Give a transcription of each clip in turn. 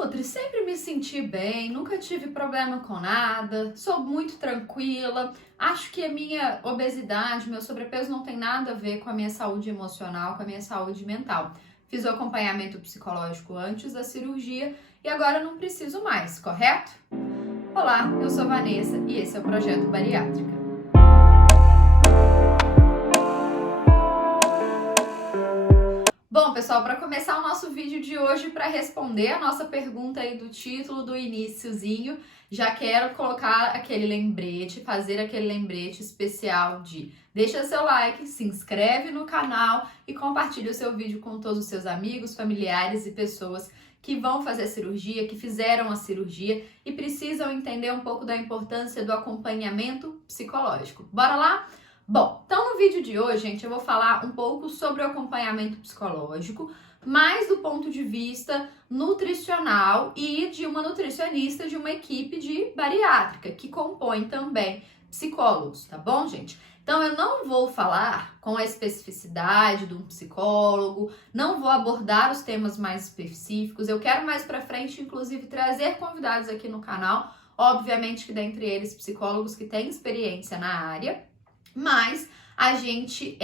Nutri, sempre me senti bem, nunca tive problema com nada, sou muito tranquila. Acho que a minha obesidade, meu sobrepeso não tem nada a ver com a minha saúde emocional, com a minha saúde mental. Fiz o acompanhamento psicológico antes da cirurgia e agora não preciso mais, correto? Olá, eu sou Vanessa e esse é o Projeto Bariátrica. Bom, pessoal, para começar o nosso vídeo de hoje, para responder a nossa pergunta aí do título do iniciozinho, já quero colocar aquele lembrete, fazer aquele lembrete especial de deixa seu like, se inscreve no canal e compartilha o seu vídeo com todos os seus amigos, familiares e pessoas que vão fazer a cirurgia, que fizeram a cirurgia e precisam entender um pouco da importância do acompanhamento psicológico. Bora lá? Bom, então no vídeo de hoje, gente, eu vou falar um pouco sobre o acompanhamento psicológico, mais do ponto de vista nutricional e de uma nutricionista de uma equipe de bariátrica, que compõe também psicólogos, tá bom, gente? Então eu não vou falar com a especificidade de um psicólogo, não vou abordar os temas mais específicos, eu quero mais pra frente, inclusive, trazer convidados aqui no canal, obviamente que dentre eles psicólogos que têm experiência na área, mas a gente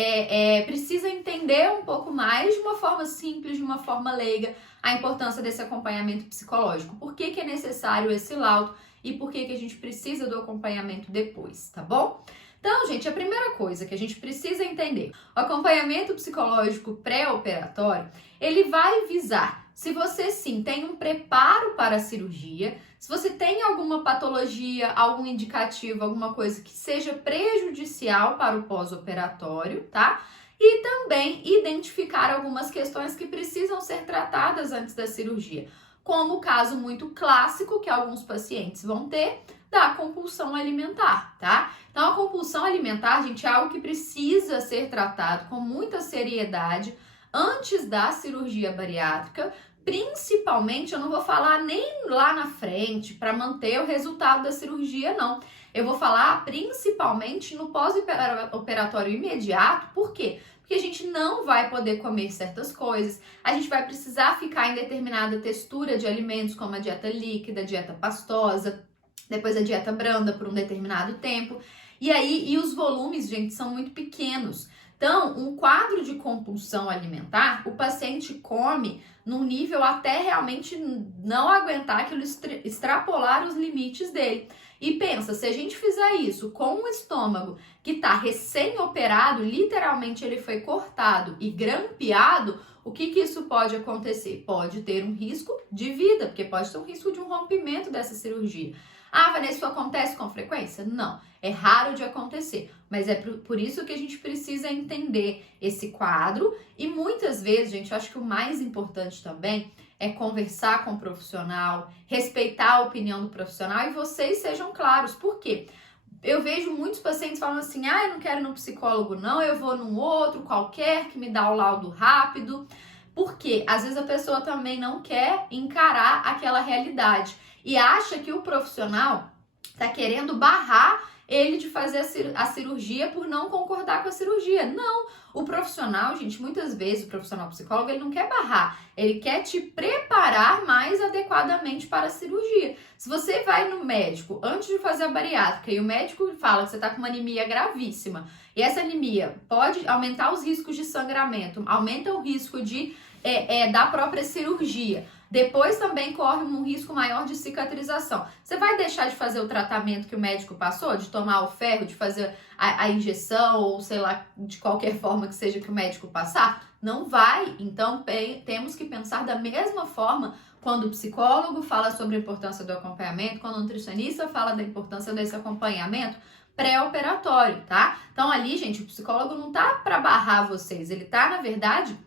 precisa entender um pouco mais, de uma forma simples, de uma forma leiga, a importância desse acompanhamento psicológico. Por que é necessário esse laudo e por que a gente precisa do acompanhamento depois, tá bom? Então, gente, a primeira coisa que a gente precisa entender, o acompanhamento psicológico pré-operatório, ele vai visar se você sim tem um preparo para a cirurgia, se você tem alguma patologia, algum indicativo, alguma coisa que seja prejudicial para o pós-operatório, tá? E também identificar algumas questões que precisam ser tratadas antes da cirurgia, como o caso muito clássico que alguns pacientes vão ter, da compulsão alimentar, tá? Então, a compulsão alimentar, gente, é algo que precisa ser tratado com muita seriedade antes da cirurgia bariátrica, principalmente, eu não vou falar nem lá na frente para manter o resultado da cirurgia, não. Eu vou falar principalmente no pós-operatório imediato, por quê? Porque a gente não vai poder comer certas coisas, a gente vai precisar ficar em determinada textura de alimentos, como a dieta líquida, a dieta pastosa, depois a dieta branda por um determinado tempo. E os volumes, gente, são muito pequenos. Então, um quadro de compulsão alimentar, o paciente come num nível até realmente não aguentar aquilo, extrapolar os limites dele. E pensa, se a gente fizer isso com um estômago que está recém-operado, literalmente ele foi cortado e grampeado, o que isso pode acontecer? Pode ter um risco de vida, porque pode ter um risco de um rompimento dessa cirurgia. Ah, Vanessa, isso acontece com frequência? Não, é raro de acontecer, mas é por isso que a gente precisa entender esse quadro e muitas vezes, gente, eu acho que o mais importante também é conversar com o profissional, respeitar a opinião do profissional e vocês sejam claros. Por quê? Eu vejo muitos pacientes falando assim, eu não quero ir no psicólogo não, eu vou num outro qualquer que me dá o laudo rápido, porque às vezes a pessoa também não quer encarar aquela realidade e acha que o profissional está querendo barrar ele de fazer a cirurgia por não concordar com a cirurgia. Não, o profissional, gente, muitas vezes o profissional psicólogo, ele não quer barrar, ele quer te preparar mais adequadamente para a cirurgia. Se você vai no médico antes de fazer a bariátrica e o médico fala que você está com uma anemia gravíssima e essa anemia pode aumentar os riscos de sangramento, aumenta o risco da própria cirurgia, depois também corre um risco maior de cicatrização. Você vai deixar de fazer o tratamento que o médico passou? De tomar o ferro, de fazer a injeção ou sei lá, de qualquer forma que seja que o médico passar? Não vai. Então temos que pensar da mesma forma quando o psicólogo fala sobre a importância do acompanhamento, quando o nutricionista fala da importância desse acompanhamento pré-operatório, tá? Então ali, gente, o psicólogo não tá para barrar vocês, ele tá, na verdade,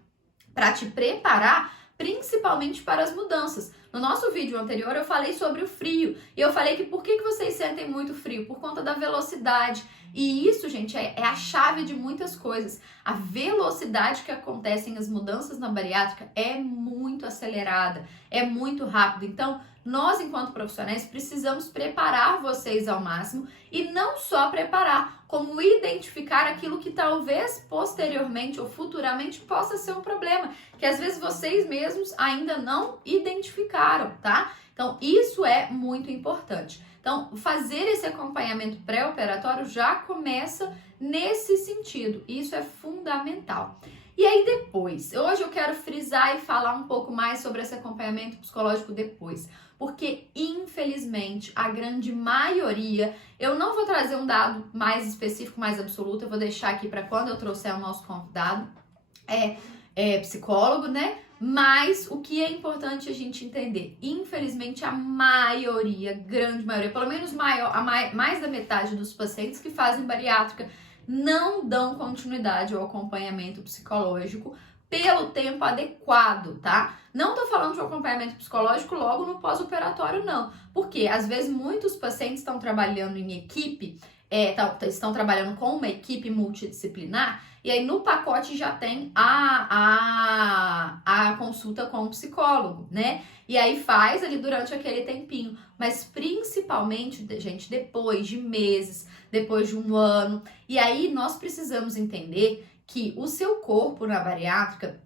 para te preparar principalmente para as mudanças. No nosso vídeo anterior eu falei sobre o frio e eu falei que por que vocês sentem muito frio? Por conta da velocidade. E isso, gente, é a chave de muitas coisas. A velocidade que acontecem as mudanças na bariátrica é muito muito acelerada, é muito rápido. Então, nós, enquanto profissionais, precisamos preparar vocês ao máximo e não só preparar, como identificar aquilo que talvez posteriormente ou futuramente possa ser um problema, que às vezes vocês mesmos ainda não identificaram, tá? Então, isso é muito importante. Então, fazer esse acompanhamento pré-operatório já começa nesse sentido. Isso é fundamental. E aí depois, hoje eu quero frisar e falar um pouco mais sobre esse acompanhamento psicológico depois, porque infelizmente a grande maioria, eu não vou trazer um dado mais específico, mais absoluto, eu vou deixar aqui para quando eu trouxer o nosso convidado, psicólogo, né? Mas o que é importante a gente entender, infelizmente a maioria, grande maioria, pelo menos mais da metade dos pacientes que fazem bariátrica não dão continuidade ao acompanhamento psicológico pelo tempo adequado, tá? Não tô falando de um acompanhamento psicológico logo no pós-operatório, não. Porque às vezes muitos pacientes estão trabalhando em equipe, estão trabalhando com uma equipe multidisciplinar, e aí no pacote já tem a consulta com o psicólogo, né? E aí faz ali durante aquele tempinho. Mas principalmente, gente, depois de meses, depois de um ano. E aí nós precisamos entender que o seu corpo na bariátrica,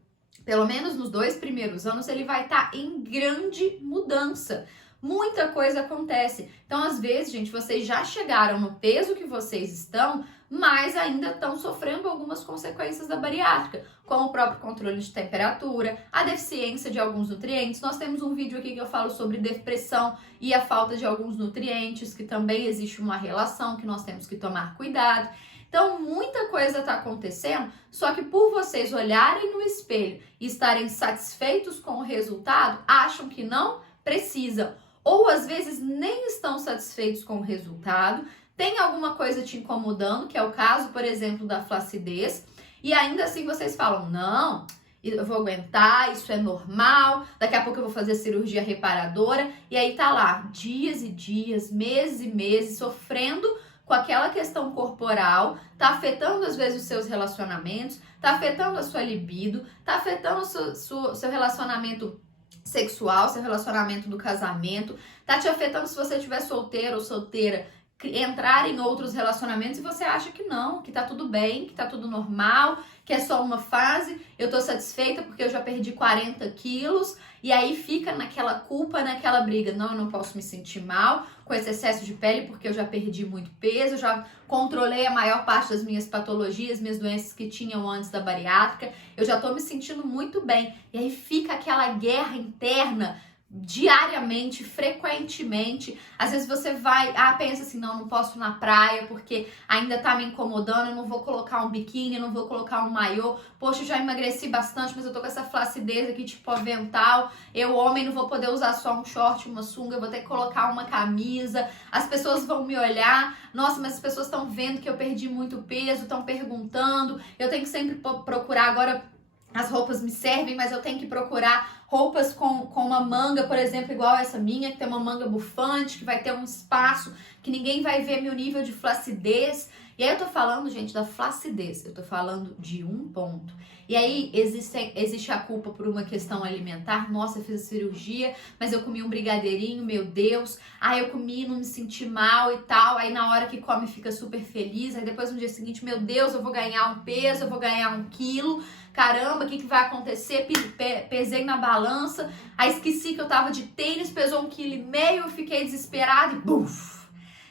pelo menos nos 2 primeiros anos, ele vai estar em grande mudança. Muita coisa acontece. Então, às vezes, gente, vocês já chegaram no peso que vocês estão, mas ainda estão sofrendo algumas consequências da bariátrica, como o próprio controle de temperatura, a deficiência de alguns nutrientes. Nós temos um vídeo aqui que eu falo sobre depressão e a falta de alguns nutrientes, que também existe uma relação que nós temos que tomar cuidado. Então, muita coisa está acontecendo, só que por vocês olharem no espelho e estarem satisfeitos com o resultado, acham que não precisam. Ou às vezes nem estão satisfeitos com o resultado, tem alguma coisa te incomodando, que é o caso, por exemplo, da flacidez, e ainda assim vocês falam, não, eu vou aguentar, isso é normal, daqui a pouco eu vou fazer cirurgia reparadora, e aí tá lá, dias e dias, meses e meses, sofrendo com aquela questão corporal, tá afetando às vezes os seus relacionamentos, tá afetando a sua libido, tá afetando o seu relacionamento sexual, seu relacionamento do casamento, tá te afetando se você estiver solteiro ou solteira, entrar em outros relacionamentos e você acha que não, que tá tudo bem, que tá tudo normal, que é só uma fase, eu tô satisfeita porque eu já perdi 40 quilos, e aí fica naquela culpa, naquela briga, não, eu não posso me sentir mal com esse excesso de pele porque eu já perdi muito peso, já controlei a maior parte das minhas patologias, minhas doenças que tinham antes da bariátrica, eu já tô me sentindo muito bem, e aí fica aquela guerra interna, diariamente, frequentemente. Às vezes você vai, pensa assim, não posso ir na praia porque ainda tá me incomodando, eu não vou colocar um biquíni, eu não vou colocar um maiô, poxa, eu já emagreci bastante, mas eu tô com essa flacidez aqui, tipo avental, eu, homem, não vou poder usar só um short, uma sunga, eu vou ter que colocar uma camisa, as pessoas vão me olhar, nossa, mas as pessoas estão vendo que eu perdi muito peso, estão perguntando, eu tenho que sempre procurar agora. As roupas me servem, mas eu tenho que procurar roupas com uma manga, por exemplo, igual essa minha, que tem uma manga bufante, que vai ter um espaço, que ninguém vai ver meu nível de flacidez. E aí eu tô falando, gente, da flacidez, eu tô falando de um ponto. E aí existe a culpa por uma questão alimentar, nossa, eu fiz a cirurgia, mas eu comi um brigadeirinho, meu Deus, eu comi, não me senti mal e tal, aí na hora que come fica super feliz, aí depois no dia seguinte, meu Deus, eu vou ganhar um peso, eu vou ganhar 1 quilo, caramba, o que vai acontecer? Pesei na balança, aí esqueci que eu tava de tênis, pesou 1,5 kg, eu fiquei desesperada e buf!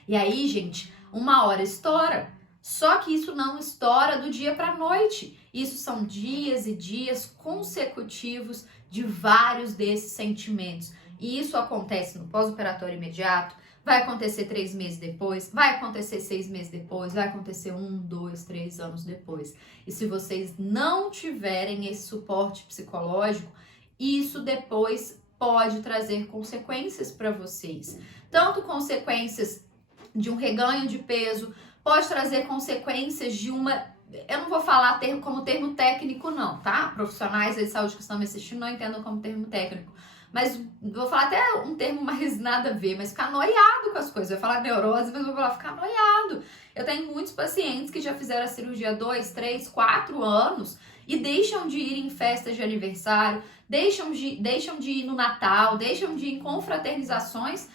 E aí, gente, uma hora estoura. Só que isso não estoura do dia para a noite. Isso são dias e dias consecutivos de vários desses sentimentos. E isso acontece no pós-operatório imediato, vai acontecer 3 meses depois, vai acontecer 6 meses depois, vai acontecer 1, 2, 3 anos depois. E se vocês não tiverem esse suporte psicológico, isso depois pode trazer consequências para vocês. Tanto consequências de um reganho de peso, pode trazer consequências de uma... Eu não vou falar como termo técnico não, tá? Profissionais de saúde que estão me assistindo não entendam como termo técnico. Mas vou falar até um termo mais nada a ver, mas ficar noiado com as coisas. Eu vou falar neurose, mas vou falar ficar noiado. Eu tenho muitos pacientes que já fizeram a cirurgia 2, 3, 4 anos e deixam de ir em festas de aniversário, deixam de ir no Natal, deixam de ir em confraternizações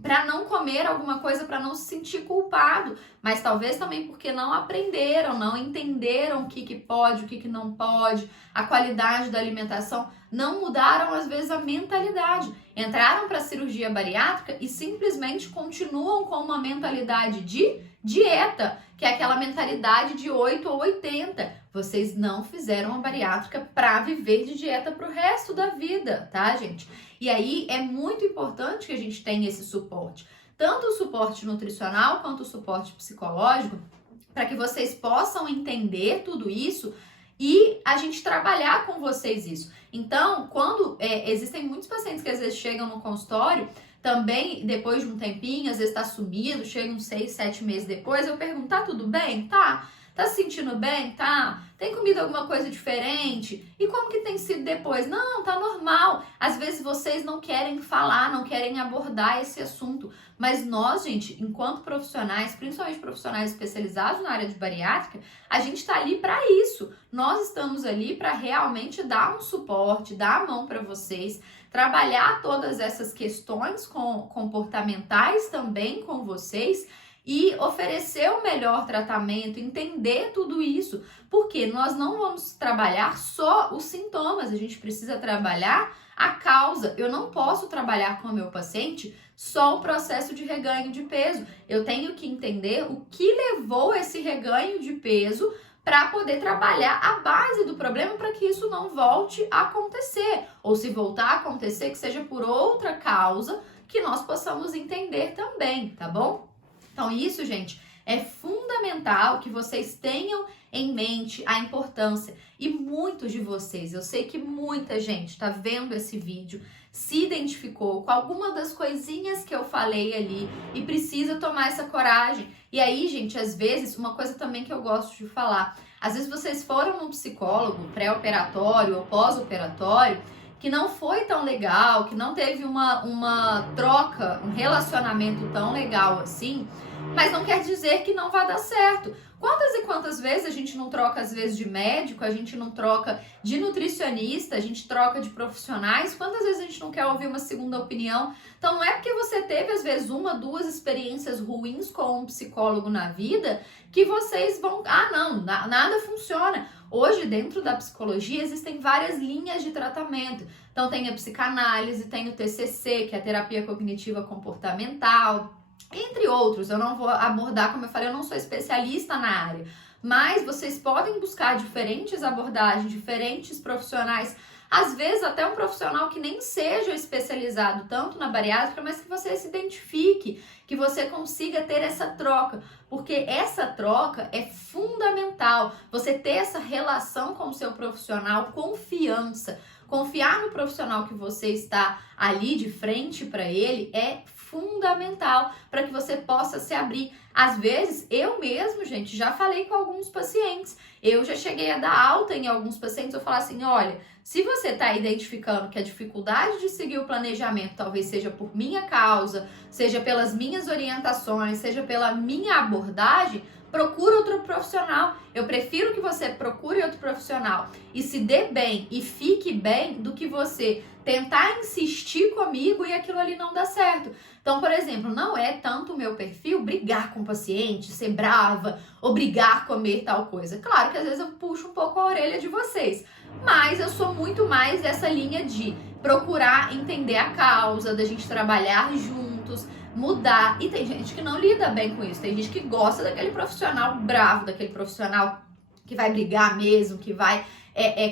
para não comer alguma coisa, para não se sentir culpado, mas talvez também porque não aprenderam, não entenderam o que pode, o que não pode, a qualidade da alimentação, não mudaram às vezes a mentalidade, entraram para a cirurgia bariátrica e simplesmente continuam com uma mentalidade de dieta, que é aquela mentalidade de 8 ou 80. Vocês não fizeram a bariátrica para viver de dieta pro resto da vida, tá, gente? E aí é muito importante que a gente tenha esse suporte, tanto o suporte nutricional quanto o suporte psicológico, para que vocês possam entender tudo isso e a gente trabalhar com vocês isso. Então, quando existem muitos pacientes que às vezes chegam no consultório, também depois de um tempinho, às vezes tá sumido, chega uns 6, 7 meses depois, eu pergunto, tá tudo bem? Tá. Tá se sentindo bem? Tá. Tem comido alguma coisa diferente? E como que tem sido depois? Não, tá normal. Às vezes vocês não querem falar, não querem abordar esse assunto. Mas nós, gente, enquanto profissionais, principalmente profissionais especializados na área de bariátrica, a gente tá ali para isso. Nós estamos ali para realmente dar um suporte, dar a mão para vocês, trabalhar todas essas questões comportamentais também com vocês, e oferecer o melhor tratamento, entender tudo isso, porque nós não vamos trabalhar só os sintomas, a gente precisa trabalhar a causa. Eu não posso trabalhar com o meu paciente só o processo de reganho de peso, eu tenho que entender o que levou esse reganho de peso para poder trabalhar a base do problema para que isso não volte a acontecer, ou se voltar a acontecer, que seja por outra causa, que nós possamos entender também, tá bom? Então isso, gente, é fundamental que vocês tenham em mente a importância. E muitos de vocês, eu sei que muita gente está vendo esse vídeo, se identificou com alguma das coisinhas que eu falei ali e precisa tomar essa coragem. E aí, gente, às vezes, uma coisa também que eu gosto de falar, às vezes vocês foram num psicólogo pré-operatório ou pós-operatório que não foi tão legal, que não teve uma troca, um relacionamento tão legal assim, mas não quer dizer que não vai dar certo. Quantas e quantas vezes a gente não troca, às vezes, de médico, a gente não troca de nutricionista, a gente troca de profissionais, quantas vezes a gente não quer ouvir uma segunda opinião? Então não é porque você teve, às vezes, 1, 2 experiências ruins com um psicólogo na vida que vocês vão, não, nada funciona. Hoje, dentro da psicologia, existem várias linhas de tratamento. Então tem a psicanálise, tem o TCC, que é a terapia cognitiva comportamental, entre outros. Eu não vou abordar, como eu falei, eu não sou especialista na área, mas vocês podem buscar diferentes abordagens, diferentes profissionais, às vezes até um profissional que nem seja especializado tanto na bariátrica, mas que você se identifique, que você consiga ter essa troca, porque essa troca é fundamental, você ter essa relação com o seu profissional, confiança. Confiar no profissional que você está ali de frente para ele é fundamental para que você possa se abrir. Às vezes, eu mesmo, gente, já falei com alguns pacientes, eu já cheguei a dar alta em alguns pacientes, eu falo assim, olha, se você está identificando que a dificuldade de seguir o planejamento talvez seja por minha causa, seja pelas minhas orientações, seja pela minha abordagem, procura outro profissional. Eu prefiro que você procure outro profissional e se dê bem e fique bem do que você tentar insistir comigo e aquilo ali não dá certo. Então, por exemplo, não é tanto o meu perfil brigar com o paciente, ser brava ou brigar, comer tal coisa. Claro que às vezes eu puxo um pouco a orelha de vocês, mas eu sou muito mais dessa linha de procurar entender a causa, da gente trabalhar juntos, mudar. E tem gente que não lida bem com isso, tem gente que gosta daquele profissional bravo, daquele profissional que vai brigar mesmo, que vai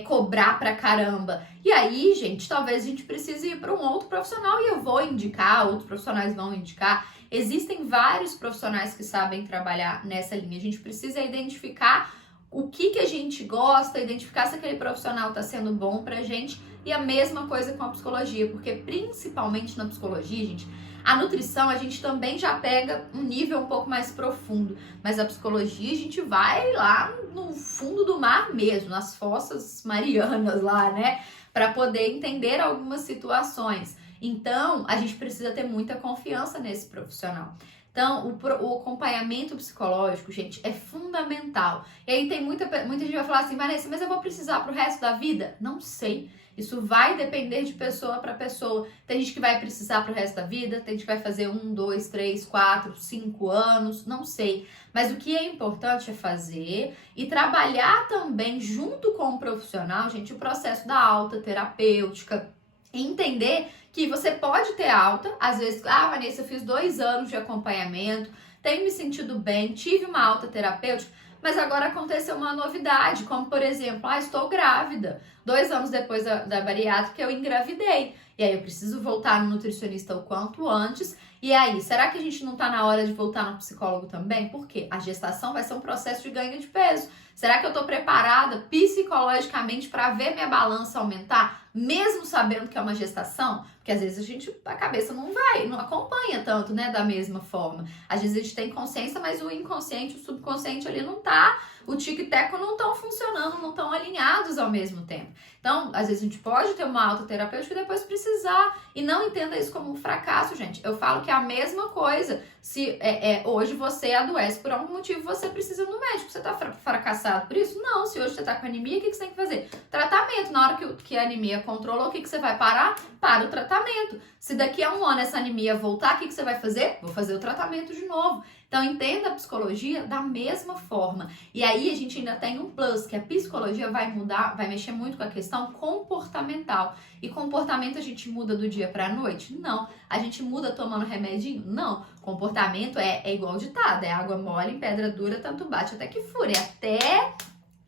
cobrar pra caramba. E aí, gente, talvez a gente precise ir para um outro profissional e eu vou indicar, outros profissionais vão indicar. Existem vários profissionais que sabem trabalhar nessa linha. A gente precisa identificar o que a gente gosta, identificar se aquele profissional está sendo bom pra gente. E a mesma coisa com a psicologia, porque principalmente na psicologia, gente, a nutrição a gente também já pega um nível um pouco mais profundo, mas a psicologia a gente vai lá no fundo do mar mesmo, nas fossas marianas lá, né, para poder entender algumas situações. Então, a gente precisa ter muita confiança nesse profissional. Então, o acompanhamento psicológico, gente, é fundamental. E aí tem muita gente vai falar assim, Vanessa, mas eu vou precisar pro resto da vida? Não sei. Isso vai depender de pessoa para pessoa. Tem gente que vai precisar pro resto da vida, tem gente que vai fazer 1, 2, 3, 4, 5 anos, não sei. Mas o que é importante é fazer e trabalhar também junto com o profissional, gente, o processo da alta terapêutica. Entender que você pode ter alta, às vezes, Vanessa, eu fiz 2 anos de acompanhamento, tenho me sentido bem, tive uma alta terapêutica, mas agora aconteceu uma novidade, como por exemplo, estou grávida. 2 anos depois da bariátrica eu engravidei. E aí eu preciso voltar no nutricionista o quanto antes. E aí, será que a gente não tá na hora de voltar no psicólogo também? Porque a gestação vai ser um processo de ganho de peso. Será que eu tô preparada psicologicamente para ver minha balança aumentar, mesmo sabendo que é uma gestação? Porque às vezes a cabeça não acompanha tanto, né, da mesma forma. Às vezes a gente tem consciência, mas o inconsciente, o subconsciente ali não tá, o tic e teco não estão funcionando, não estão alinhados ao mesmo tempo. Então, às vezes a gente pode ter uma alta terapêutica e depois precisar. E não entenda isso como um fracasso, gente. Eu falo que é a mesma coisa. Se hoje você adoece por algum motivo, você precisa ir no médico. Você tá fracassado por isso? Não. Se hoje você tá com anemia, o que você tem que fazer? Tratamento. Na hora que a anemia controlou, o que você vai parar? Para o tratamento. Se daqui a 1 ano essa anemia voltar, o que você vai fazer? Vou fazer o tratamento de novo. Então, entenda a psicologia da mesma forma. E aí, a gente ainda tem um plus, que a psicologia vai mexer muito com a questão comportamental. E comportamento a gente muda do dia pra noite? Não. A gente muda tomando remedinho? Não. Comportamento é igual ditado, é água mole em pedra dura, tanto bate até que fura.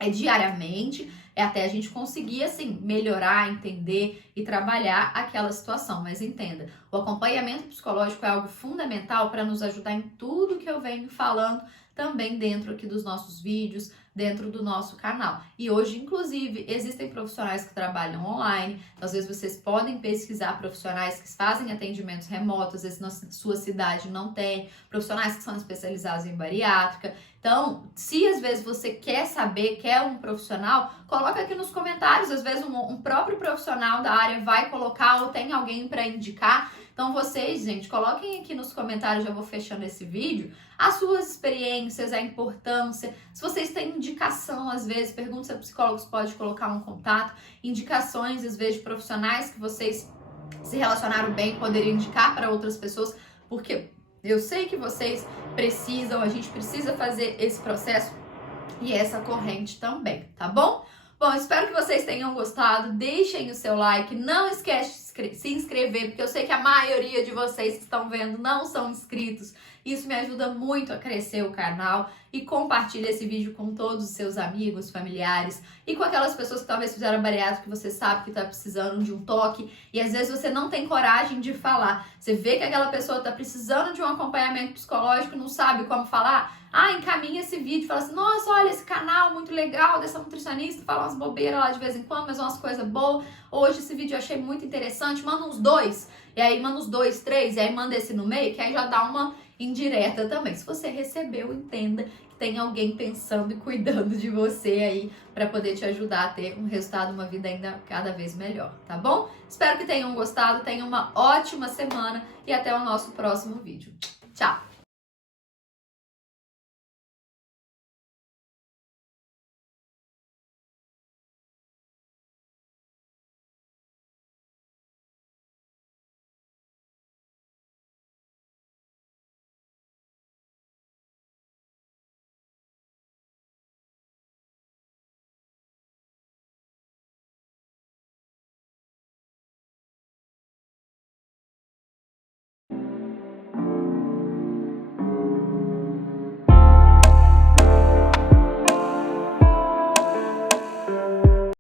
É diariamente, é até a gente conseguir, assim, melhorar, entender e trabalhar aquela situação. Mas entenda, o acompanhamento psicológico é algo fundamental para nos ajudar em tudo que eu venho falando, também dentro aqui dos nossos vídeos, dentro do nosso canal. E hoje, inclusive, existem profissionais que trabalham online, então, às vezes vocês podem pesquisar profissionais que fazem atendimentos remotos, às vezes na sua cidade não tem, profissionais que são especializados em bariátrica. Então, se às vezes você quer saber, quer um profissional, coloca aqui nos comentários, às vezes um próprio profissional da área vai colocar ou tem alguém para indicar. Então vocês, gente, coloquem aqui nos comentários, já vou fechando esse vídeo, as suas experiências, a importância. Se vocês têm indicação, às vezes, pergunta se a psicólogos pode colocar um contato, indicações, às vezes, de profissionais que vocês se relacionaram bem, poderiam indicar para outras pessoas, porque eu sei que vocês precisam, a gente precisa fazer esse processo e essa corrente também, tá bom? Bom, espero que vocês tenham gostado, deixem o seu like, não esquece de se inscrever, porque eu sei que a maioria de vocês que estão vendo não são inscritos, isso me ajuda muito a crescer o canal, e compartilhe esse vídeo com todos os seus amigos, familiares, e com aquelas pessoas que talvez fizeram bariátrica, que você sabe que está precisando de um toque, e às vezes você não tem coragem de falar, você vê que aquela pessoa está precisando de um acompanhamento psicológico, não sabe como falar, encaminha esse vídeo, fala assim, nossa, olha esse canal muito legal dessa nutricionista, fala umas bobeiras lá de vez em quando, mas umas coisas boas, hoje esse vídeo eu achei muito interessante, manda uns 2, e aí manda uns 2, 3, e aí manda esse no meio, que aí já dá uma indireta também. Se você recebeu, entenda que tem alguém pensando e cuidando de você aí para poder te ajudar a ter um resultado, uma vida ainda cada vez melhor, tá bom? Espero que tenham gostado, tenham uma ótima semana e até o nosso próximo vídeo. Tchau!